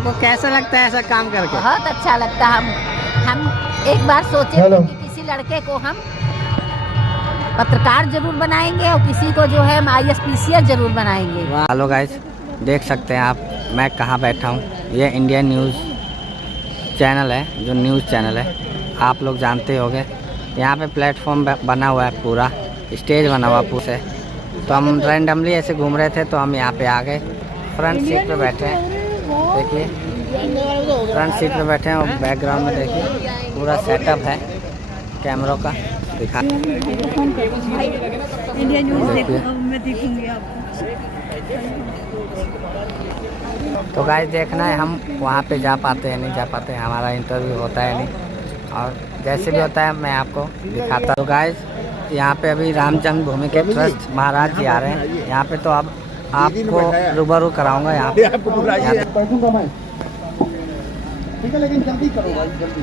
आपको कैसा लगता है ऐसा काम करके? बहुत अच्छा लगता है। हम एक बार सोचे थे कि किसी लड़के को हम पत्रकार जरूर बनाएंगे और किसी को जो है हम ISPCS जरूर बनाएंगे। हेलो गाइस, देख सकते हैं आप मैं कहाँ बैठा हूँ। ये इंडियन न्यूज़ चैनल है, जो न्यूज़ चैनल है आप लोग जानते होंगे। यहाँ पे प्लेटफॉर्म बना हुआ है, पूरा स्टेज बना हुआ पूरा से। तो हम रैंडमली ऐसे घूम रहे थे तो हम यहाँ पे आ गए। फ्रंट सीट पे बैठे हैं, देखिए फ्रंट सीट पे बैठे हैं और बैकग्राउंड में देखिए पूरा सेटअप है कैमरों का। दिखा इंडिया न्यूज़ मैं देखूंगी आपको। तो गाइस देखना है हम वहाँ पे जा पाते हैं नहीं जा पाते हैं, हमारा इंटरव्यू होता है नहीं, और जैसे भी होता है मैं आपको दिखाता। तो गाइस यहाँ पे अभी राम जन्मभूमि के ट्रस्ट महाराज जी आ रहे हैं यहाँ पे, तो अब आपको रूबरू कराऊंगा यहाँ पे। बैठूंगा मैं, ठीक है, लेकिन जल्दी करो भाई, जल्दी।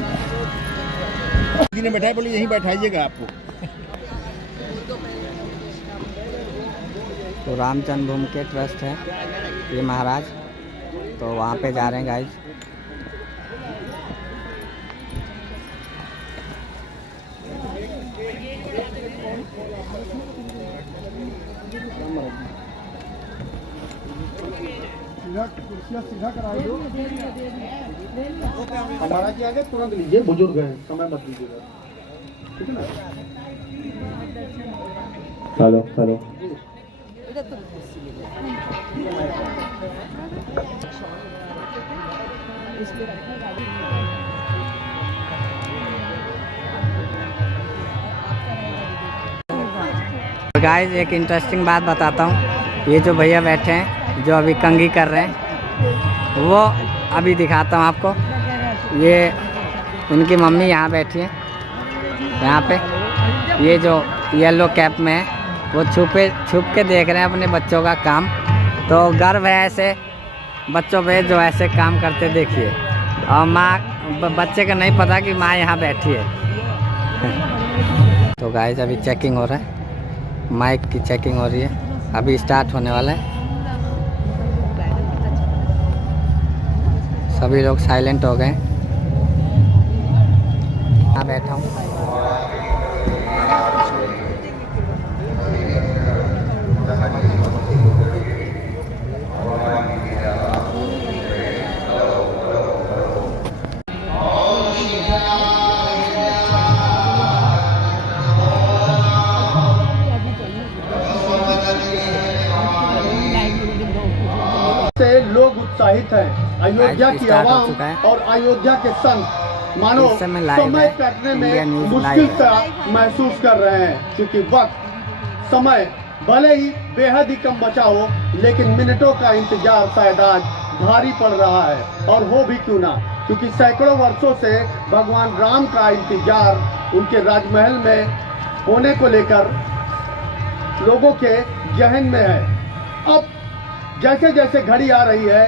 जी ने बैठाया, बोले यहीं बैठाइएगा आपको। तो राम जन्मभूमि के ट्रस्ट है ये महाराज, तो वहाँ पे जा रहे हैं गाइस। सीधा कराई दो। हमारा क्या आगे तुरंत लीजिए, बुजुर्ग हैं, समय मत लीजिएगा, ठीक है ना। हेलो हेलो, गाइस एक इंटरेस्टिंग बात बताता हूँ। ये जो भैया बैठे हैं जो अभी कंघी कर रहे हैं, वो अभी दिखाता हूँ आपको। ये इनकी मम्मी यहाँ बैठी है, यहाँ पे ये जो येलो कैप में है वो छुप के देख रहे हैं अपने बच्चों का काम। तो गर्व है ऐसे बच्चों पे जो ऐसे काम करते देखिए, और माँ बच्चे को नहीं पता कि माँ यहाँ बैठी है। तो गाइस अभी चेकिंग हो रहा है, माइक की चेकिंग हो रही है, अभी स्टार्ट होने वाला है। सभी लोग साइलेंट हो गए। यहाँ बैठा हूँ। से लोग उत्साहित हैं। अयोध्या की आवाम और अयोध्या के संत मानो समय काटने में मुश्किल सा महसूस कर रहे हैं, क्योंकि वक्त समय भले ही बेहद ही कम बचा हो, लेकिन मिनटों का इंतजार शायद आज भारी पड़ रहा है। और हो भी क्यों ना, क्योंकि सैकड़ों वर्षों से भगवान राम का इंतजार उनके राजमहल में होने को लेकर लोगों के जहन में है। अब जैसे जैसे घड़ी आ रही है,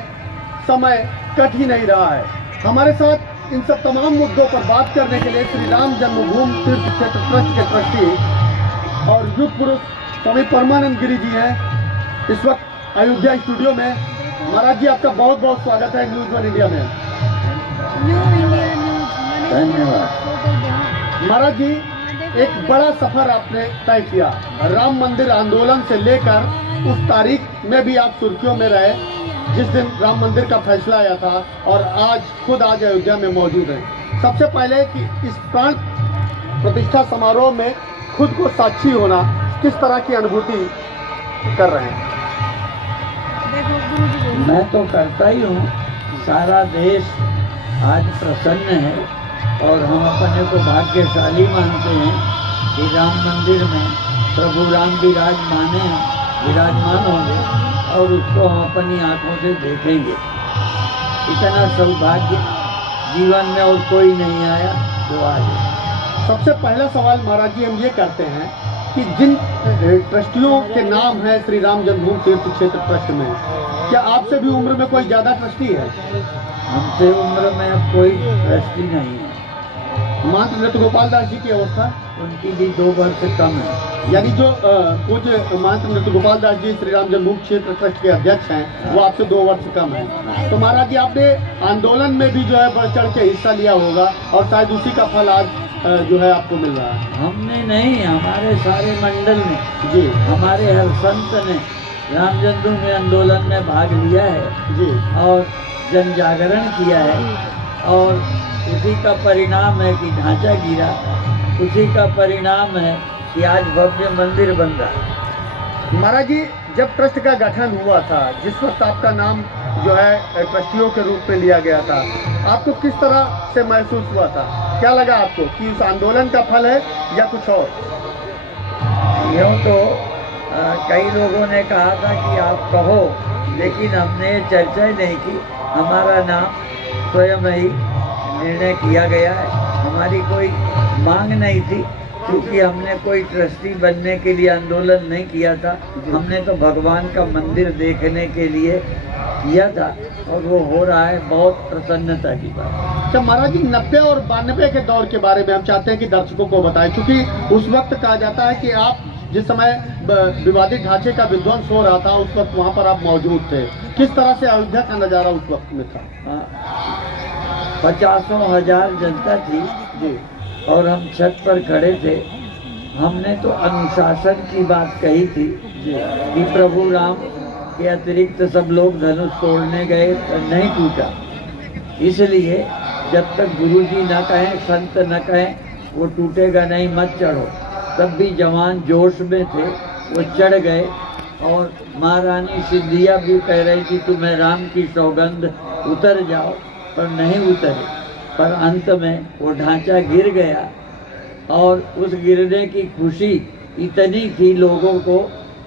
समय कट ही नहीं रहा है। हमारे साथ इन सब तमाम मुद्दों पर बात करने के लिए श्री राम जन्मभूमि तीर्थ क्षेत्र ट्रस्ट के ट्रस्टी और युग पुरुष स्वामी परमानंद गिरी जी हैं इस वक्त अयोध्या स्टूडियो में। महाराज जी आपका बहुत बहुत स्वागत है न्यूज़ वन इंडिया में। धन्यवाद। महाराज जी एक बड़ा सफर आपने तय किया, राम मंदिर आंदोलन से लेकर उस तारीख में भी आप सुर्खियों में रहे जिस दिन राम मंदिर का फैसला आया था, और आज अयोध्या में मौजूद हैं। सबसे पहले कि इस प्राण प्रतिष्ठा समारोह में खुद को साक्षी होना, किस तरह की अनुभूति कर रहे हैं? मैं तो करता ही हूँ। सारा देश आज प्रसन्न है और हम अपने को भाग्यशाली मानते हैं कि राम मंदिर में प्रभु राम विराजमान होंगे और उसको हम अपनी आंखों से देखेंगे। इतना सौभाग्य जीवन में और कोई नहीं आया जो आज है। सबसे पहला सवाल महाराज जी हम ये करते हैं कि जिन ट्रस्टियों के नाम है श्री राम जन्मभूमि तीर्थ क्षेत्र ट्रस्ट में, क्या आपसे भी उम्र में कोई ज़्यादा ट्रस्टी है? हमसे उम्र में अब कोई ट्रस्टी नहीं है। महंत नृत्य गोपाल दास जी की अवस्था? उनकी भी 2 वर्ष कम है। यानी जो पूज्य महंत नृत्य गोपाल दास जी श्री राम जन्मभूमि क्षेत्र ट्रस्ट के अध्यक्ष हैं, वो आपसे 2 वर्ष कम है। तो महाराज जी, आपने आंदोलन में भी जो है बढ़ चढ़ के हिस्सा लिया होगा और शायद उसी का फल आज जो है आपको मिल रहा है। हमने नहीं, हमारे सारे मंडल ने जी, हमारे हर संत ने राम जन्मभूमि आंदोलन में भाग लिया है जी, और जन जागरण किया है, और उसी का परिणाम है कि ढांचा गिरा, उसी का परिणाम है कि आज भव्य मंदिर बन रहा है। महाराज जी, जब ट्रस्ट का गठन हुआ था, जिस वक्त आपका नाम जो है ट्रस्टियों के रूप में लिया गया था, आपको किस तरह से महसूस हुआ था? क्या लगा आपको कि उस आंदोलन का फल है या कुछ और? यूँ तो कई लोगों ने कहा था कि आप कहो, लेकिन हमने ये चर्चा ही नहीं की। हमारा नाम स्वयं ही निर्णय किया गया है, हमारी कोई मांग नहीं थी, क्योंकि हमने कोई ट्रस्टी बनने के लिए आंदोलन नहीं किया था। हमने तो भगवान का मंदिर देखने के लिए किया था, और वो हो रहा है, बहुत प्रसन्नता की बात। अच्छा महाराज जी, 90 और 92 के दौर के बारे में हम चाहते हैं कि दर्शकों को बताएं, क्योंकि उस वक्त कहा जाता है कि आप जिस समय विवादित ढांचे का विध्वंस हो रहा था, उस वक्त वहाँ पर आप मौजूद थे। किस तरह से अयोध्या का नज़ारा उस वक्त में था? 50,000 जनता थी जी, और हम छत पर खड़े थे। हमने तो अनुशासन की बात कही थी कि प्रभु राम के अतिरिक्त सब लोग धनुष तोड़ने गए, नहीं टूटा। इसलिए जब तक गुरुजी न कहें, संत न कहें, वो टूटेगा नहीं, मत चढ़ो। तब भी जवान जोश में थे, वो चढ़ गए, और महारानी सिंधिया भी कह रही थी तुम्हें राम की सौगंध, उतर जाओ, पर नहीं उतरे। पर अंत में वो ढांचा गिर गया, और उस गिरने की खुशी इतनी थी लोगों को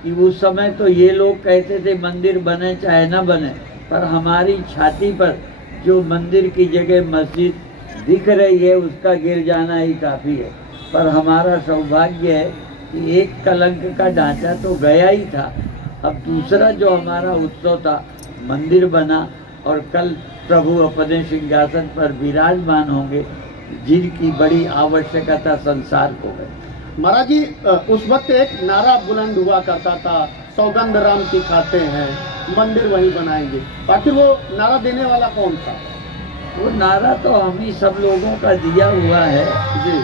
कि उस समय तो ये लोग कहते थे मंदिर बने चाहे न बने, पर हमारी छाती पर जो मंदिर की जगह मस्जिद दिख रही है, उसका गिर जाना ही काफ़ी है। पर हमारा सौभाग्य है कि एक कलंक का ढांचा तो गया ही था। अब दूसरा जो हमारा उत्सव था, मंदिर बना, और कल प्रभु अपने सिंहासन पर विराजमान होंगे, जिनकी बड़ी आवश्यकता संसार को है। महाराज जी, उस वक्त एक नारा बुलंद हुआ करता था, सौगंध राम की खाते हैं, मंदिर वहीं बनाएंगे। आखिर वो नारा देने वाला कौन था? वो नारा तो हम ही सब लोगों का दिया हुआ है जी,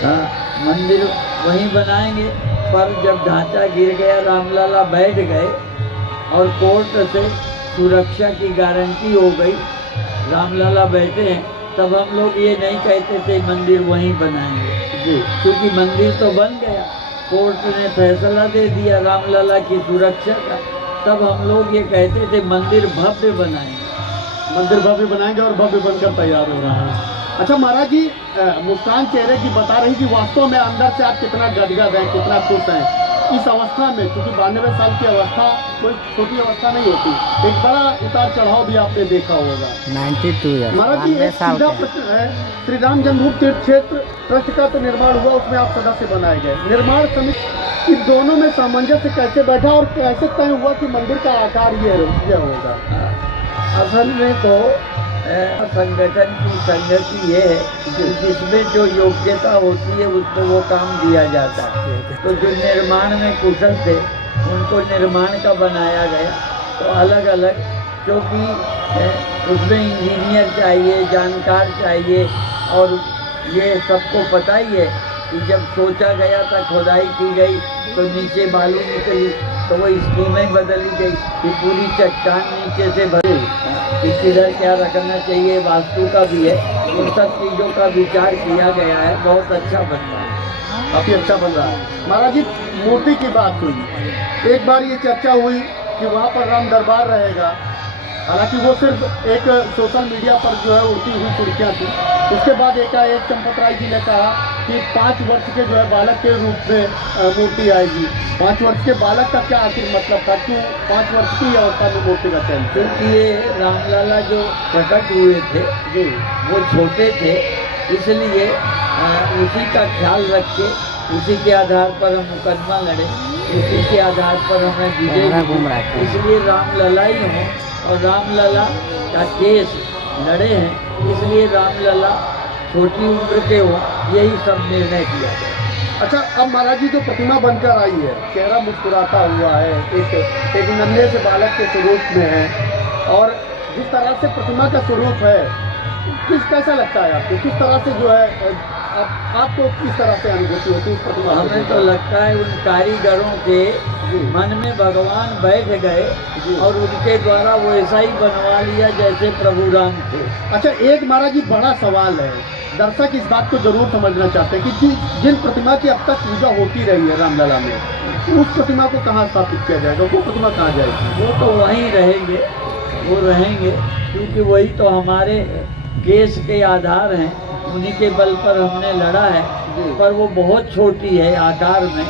हाँ, मंदिर वहीं बनाएंगे। पर जब ढांचा गिर गया, रामलला बैठ गए, और कोर्ट से सुरक्षा की गारंटी हो गई, रामलला बैठे हैं, तब हम लोग ये नहीं कहते थे मंदिर वहीं बनाएंगे जी, क्योंकि मंदिर तो बन गया, कोर्ट ने फैसला दे दिया रामलला की सुरक्षा का। तब हम लोग ये कहते थे मंदिर भव्य बनाएंगे। मंदिर भव्य बनाएंगे, और भव्य बनकर तैयार हो रहा है। अच्छा महाराज जी, मुस्कान चेहरे की बता रही कि वास्तव में अंदर से आप कितना गदगद हैं, कितना खुश हैं इस अवस्था में, क्योंकि 92 साल की अवस्था कोई छोटी अवस्था नहीं होती। एक बड़ा उतार चढ़ाव भी आपने देखा होगा। 92 ईयर महाराज जी, एक सीधा प्रश्न है, श्री राम जन्मभूमि तीर्थ क्षेत्र ट्रस्ट का तो निर्माण हुआ, उसमें आप सदस्य बनाए गए। निर्माण समिति इन दोनों में सामंजस्य कैसे बैठा, और कैसे तय हुआ कि मंदिर का आकार ये होगा? असल में तो संगठन की संगति ये है कि जिसमें जो योग्यता होती है उसको वो काम दिया जाता है। तो जो निर्माण में कुशल थे उनको निर्माण का बनाया गया। तो अलग अलग, क्योंकि उसमें इंजीनियर चाहिए, जानकार चाहिए, और ये सबको पता ही है कि जब सोचा गया था, खुदाई की गई तो नीचे बालू निकली, तो वो स्कीमें बदली गई कि पूरी चट्टान नीचे से भरी, कि किधर क्या रखना चाहिए, वास्तु का भी है, उन सब चीज़ों का विचार किया गया है। बहुत अच्छा बन रहा है, काफी अच्छा बन रहा है। महाराज जी, मूर्ति की बात हुई, एक बार ये चर्चा हुई कि वहाँ पर राम दरबार रहेगा। हालांकि वो सिर्फ एक सोशल मीडिया पर जो है उड़ती हुई सुर्खियाँ थी। उसके बाद एकाएक चंपत राय जी ने कहा कि 5 वर्ष के जो है बालक के रूप में मूर्ति आएगी। 5 वर्ष के बालक का क्या आखिर मतलब था, क्यों 5 वर्ष की अवस्था में मूर्ति का चयन? क्योंकि ये रामलला जो प्रकट हुए थे जी, वो छोटे थे, इसलिए उसी का ख्याल रख के उसी के आधार पर हम मुकदमा लड़े, उसी के आधार पर हमें विजय, इसलिए रामलला ही हों, और रामलला का केस लड़े हैं, इसलिए रामलला छोटी उम्र के हो, यही सब निर्णय किया गया। अच्छा, अब महाराज जी जो प्रतिमा बनकर आई है, चेहरा मुस्कुराता हुआ है, एक नन्हे से बालक के स्वरूप में है, और जिस तरह से प्रतिमा का स्वरूप है, कैसा लगता है आपको? किस तरह से जो है आपको किस तरह से अनुभूति होती है उस प्रतिमा? हमें तो लगता है उन कारीगरों के मन में भगवान बैठ गए और उनके द्वारा वो ऐसा ही बनवा लिया जैसे प्रभु राम थे। अच्छा, एक महाराज जी बड़ा सवाल है, दर्शक इस बात को जरूर समझना चाहते हैं कि जिन प्रतिमा की अब तक पूजा होती रही है रामलला में, उस प्रतिमा को कहाँ स्थापित किया जाएगा? वो प्रतिमा कहाँ जाएगी? वो तो वहीं रहेंगे, वो रहेंगे, क्योंकि वही तो हमारे केस के आधार हैं, उन्हीं के बल पर हमने लड़ा है। पर वो बहुत छोटी है आकार में,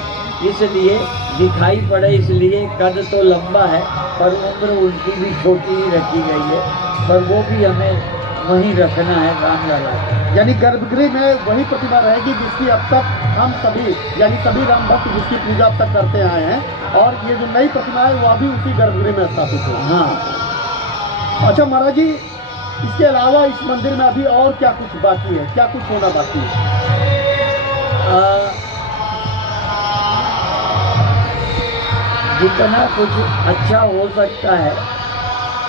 इसलिए दिखाई पड़े, इसलिए कद तो लंबा है पर उम्र उनकी भी छोटी ही रखी गई है, पर वो भी हमें वहीं रखना है रामलला। यानी गर्भगृह में वही प्रतिमा रहेगी जिसकी अब तक हम सभी, यानी सभी राम भक्त जिसकी पूजा अब तक करते आए हैं, और ये जो नई प्रतिमा है वो अभी उसी गर्भगृह में स्थापित है। हाँ। अच्छा महाराज जी, इसके अलावा इस मंदिर में अभी और क्या कुछ बाकी है, क्या कुछ होना बाकी है? जितना कुछ अच्छा हो सकता है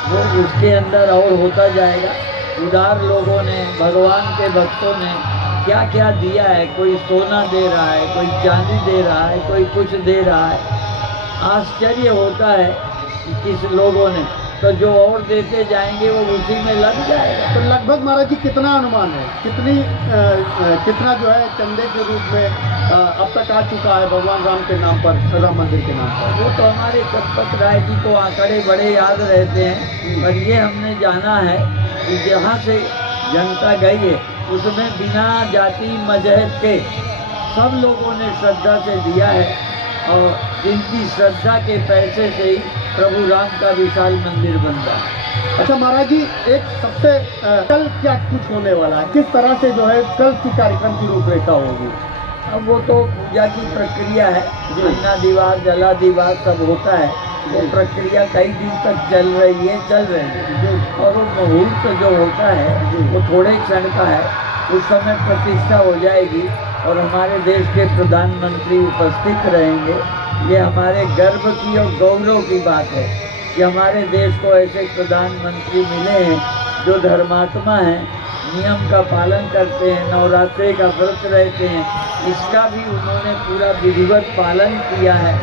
वो उसके अंदर और होता जाएगा। उदार लोगों ने, भगवान के भक्तों ने क्या क्या दिया है, कोई सोना दे रहा है, कोई चांदी दे रहा है, कोई कुछ दे रहा है। आश्चर्य होता है कि किस लोगों ने, तो जो और देते जाएंगे वो उसी में लग जाएगा। तो लगभग महाराज जी कितना अनुमान है, कितना जो है चंदे के रूप में अब तक आ चुका है भगवान राम के नाम पर, राम मंदिर के नाम पर? वो तो हमारे चंपत राय जी को आंकड़े बड़े याद रहते हैं, पर ये हमने जाना है कि जहाँ से जनता गई है उसमें बिना जाति मजहब के सब लोगों ने श्रद्धा से दिया है, और जिनकी श्रद्धा के पैसे से ही प्रभु राम का विशाल मंदिर बनता है। अच्छा महाराज जी, एक सबसे कल क्या कुछ होने वाला है, किस तरह से जो है कल की कार्यक्रम की रूपरेखा होगी? अब वो तो पूजा की प्रक्रिया है, अन्नादिवास जलादिवास सब होता है, वो प्रक्रिया कई दिन तक चल रही है, चल रही है। और वो मुहूर्त जो होता है वो थोड़े क्षण का है, उस समय प्रतिष्ठा हो जाएगी और हमारे देश के प्रधानमंत्री उपस्थित रहेंगे। ये हमारे गर्व की और गौरव की बात है कि हमारे देश को ऐसे प्रधानमंत्री मिले हैं जो धर्मात्मा हैं, नियम का पालन करते हैं, नवरात्रि का व्रत रहते हैं, इसका भी उन्होंने पूरा विधिवत पालन किया है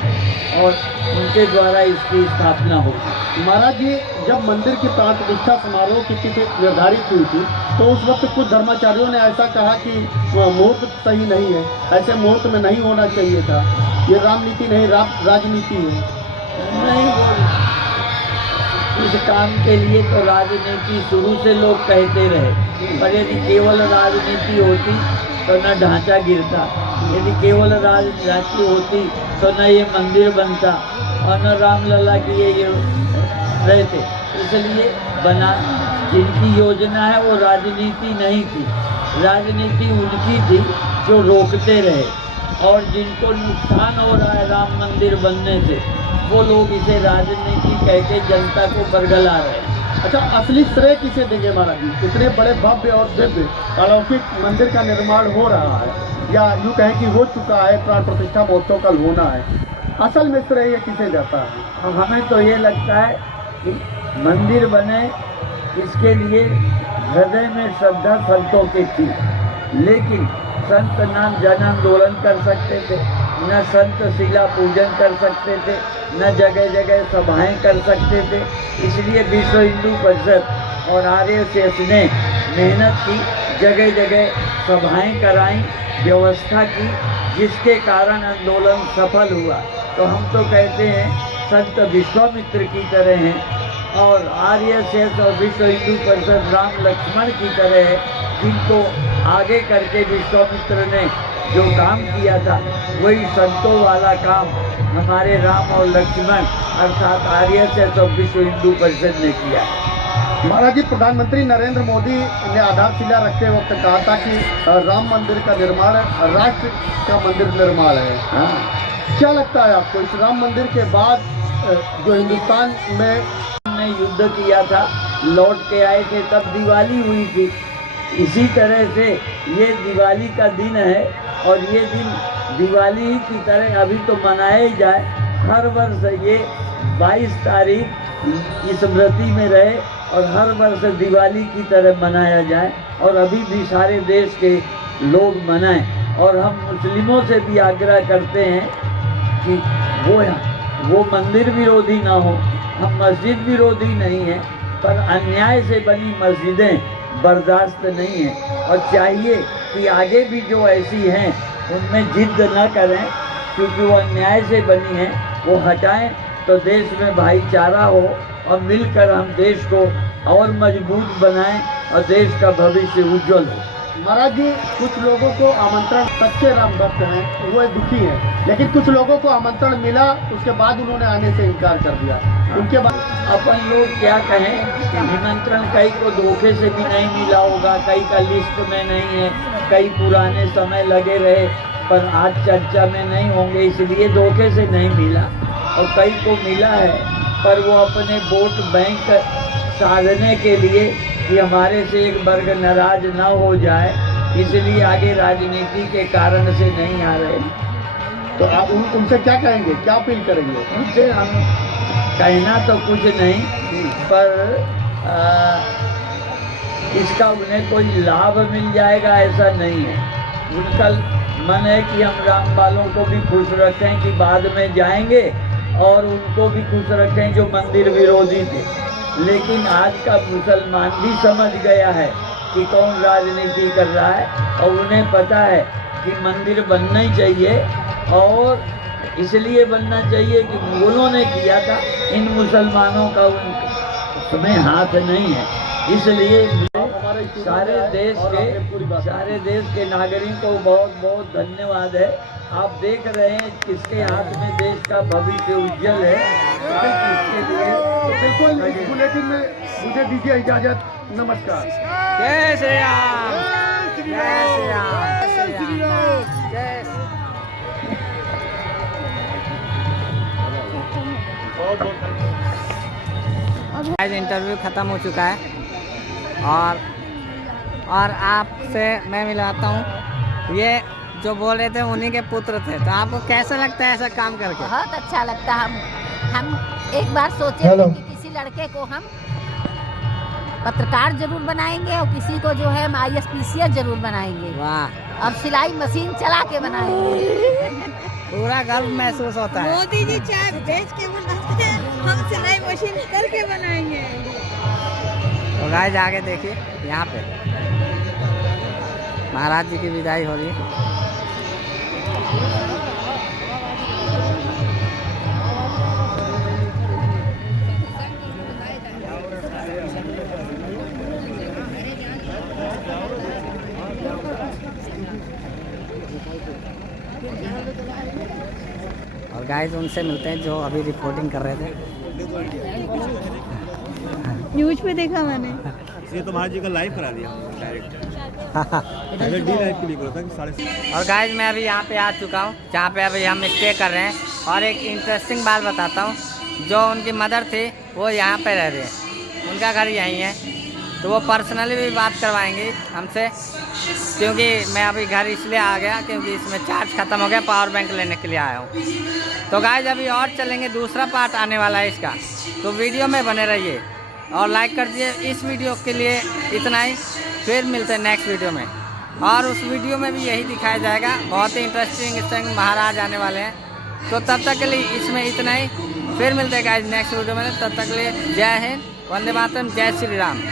और उनके द्वारा इसकी स्थापना होगी। महाराज जी, जब मंदिर की प्राण प्रतिष्ठा समारोह की तिथि निर्धारित हुई थी तो उस वक्त कुछ धर्माचार्यों ने ऐसा कहा कि मुहूर्त सही नहीं है, ऐसे मुहूर्त में नहीं होना चाहिए था, ये रामनीति नहीं राजनीति है। नहीं, वो इस काम के लिए तो राजनीति शुरू से लोग कहते रहे, पर यदि केवल राजनीति होती तो न ढांचा गिरता, यदि केवल राजनीति होती तो न ये मंदिर बनता और न रामलला की ये रहते। इसलिए बना, जिनकी योजना है वो राजनीति नहीं थी, राजनीति उनकी थी जो रोकते रहे, और जिनको नुकसान हो रहा है राम मंदिर बनने से वो लोग इसे राजनीति कह के जनता को बरगला रहे हैं। अच्छा, असली श्रेय किसे देंगे महाराज जी? इतने बड़े भव्य और दिव्य अलौकिक मंदिर का निर्माण हो रहा है, या यूँ कहें कि हो चुका है, प्राण प्रतिष्ठा महोत्सव कल होना है, असल में श्रेय ये किसे जाता है? हमें तो ये लगता है कि मंदिर बने इसके लिए हृदय में श्रद्धा संतों की थी, लेकिन संत न जन आंदोलन कर सकते थे, न संत शिला पूजन कर सकते थे, न जगह जगह सभाएं कर सकते थे। इसलिए विश्व हिंदू परिषद और RSS ने मेहनत की, जगह जगह सभाएं कराई, व्यवस्था की, जिसके कारण आंदोलन सफल हुआ। तो हम तो कहते हैं संत विश्वामित्र की तरह हैं और RSS और विश्व हिंदू परिषद राम लक्ष्मण की तरह है, जिनको आगे करके विश्वामित्र ने जो काम किया था वही संतों वाला काम हमारे राम और लक्ष्मण अर्थात RSS और विश्व हिंदू परिषद ने किया। महाराज जी, प्रधानमंत्री नरेंद्र मोदी ने आधारशिला रखते वक्त कहा था कि राम मंदिर का निर्माण राष्ट्र का मंदिर निर्माण है। हाँ, क्या लगता है आपको, इस राम मंदिर के बाद जो हिंदुस्तान में ने युद्ध किया था, लौट के आए थे, तब दिवाली हुई थी, इसी तरह से ये दिवाली का दिन है और ये दिन दिवाली ही की तरह अभी तो मनाया ही जाए। हर वर्ष ये 22 तारीख स्मृति में रहे और हर वर्ष दिवाली की तरह मनाया जाए और अभी भी सारे देश के लोग मनाएं। और हम मुस्लिमों से भी आग्रह करते हैं कि वो मंदिर विरोधी ना हो। हम मस्जिद विरोधी नहीं हैं, पर अन्याय से बनी मस्जिदें बर्दाश्त नहीं है और चाहिए कि आगे भी जो ऐसी हैं उनमें जिद न करें, क्योंकि वो अन्याय से बनी हैं, वो हटाएं तो देश में भाईचारा हो और मिलकर हम देश को और मजबूत बनाएं और देश का भविष्य उज्जवल हो। महाराज जी, कुछ लोगों को आमंत्रण, सच्चे राम भक्त हैं, वो दुखी हैं, लेकिन कुछ लोगों को आमंत्रण मिला, उसके बाद उन्होंने आने से इनकार कर दिया। उनके बाद अपन लोग क्या कहें, निमंत्रण कई को धोखे से भी नहीं मिला होगा, कई का लिस्ट में नहीं है, कई पुराने समय लगे रहे पर आज चर्चा में नहीं होंगे इसलिए धोखे से नहीं मिला, और कई को मिला है पर वो अपने वोट बैंक साधने के लिए कि हमारे से एक वर्ग नाराज ना हो जाए, इसलिए आगे राजनीति के कारण से नहीं आ रहे। तो आप उनसे क्या कहेंगे, क्या अपील करेंगे? उनसे हम कहना तो कुछ नहीं, पर इसका उन्हें कोई लाभ मिल जाएगा ऐसा नहीं है। उनका मन है कि हम राम वालों को भी खुश रखें कि बाद में जाएंगे और उनको भी खुश रखें जो मंदिर विरोधी थे। लेकिन आज का मुसलमान भी समझ गया है कि कौन राजनीति कर रहा है और उन्हें पता है कि मंदिर बनना ही चाहिए, और इसलिए बनना चाहिए कि मुगलों ने किया था, इन मुसलमानों का उसमें हाथ नहीं है। इसलिए सारे देश के नागरिकों को बहुत बहुत धन्यवाद है। आप देख रहे हैं किसके हाथ में देश का भविष्य उज्जवल है। इसके लिए तो बिल्कुल इस बुलेटिन में मुझे दीजिए इजाजत। नमस्कार। जय श्री राम, जय श्री राम, जय श्री राम, जय। आज इंटरव्यू ख़त्म हो चुका है और आपसे मैं मिलाता हूँ। ये जो बोल रहे थे उन्हीं के पुत्र थे, तो आपको कैसा लगता है ऐसा काम करके? बहुत अच्छा लगता है। हम एक बार सोचे थे कि किसी लड़के को हम पत्रकार जरूर बनाएंगे और किसी को जो है हम ISPCS जरूर बनाएंगे। वाह। और सिलाई मशीन चला के बनाएंगे। पूरा गर्व महसूस होता है। मोदी जी चाय बेच के बनाते हैं, हम सिलाई मशीन करके बनाएंगे। तो गाइस आगे देखिए, यहाँ पे महाराज जी की विदाई हो रही है। और गाइस उनसे मिलते हैं जो अभी रिपोर्टिंग कर रहे थे। न्यूज पे देखा मैंने। ये तो महाराज जी का लाइव करा दिया डायरेक्ट। अगर डी लाइव के लिए बोला था कि 7:30। और गाइस मैं अभी यहाँ पे आ चुका हूँ जहाँ पे अभी हम स्टे कर रहे हैं, और एक इंटरेस्टिंग बात बताता हूँ। जो उनकी मदर थी वो यहाँ पे रह रही है, उनका घर यहीं है, तो वो पर्सनली भी बात करवाएंगी हमसे, क्योंकि मैं अभी घर इसलिए आ गया क्योंकि इसमें चार्ज ख़त्म हो गया, पावर बैंक लेने के लिए आया हूँ। तो गाइस अभी और चलेंगे, दूसरा पार्ट आने वाला है इसका, तो वीडियो में बने रहिए और लाइक कर दीजिए। इस वीडियो के लिए इतना ही, फिर मिलते हैं नेक्स्ट वीडियो में, और उस वीडियो में भी यही दिखाया जाएगा। बहुत ही इंटरेस्टिंग महाराज आने वाले हैं, तो तब तक के लिए इसमें इतना ही, फिर मिलते हैं गाइस नेक्स्ट वीडियो में। तब तक के लिए जय हिंद, वंदे मातरम, जय श्री राम।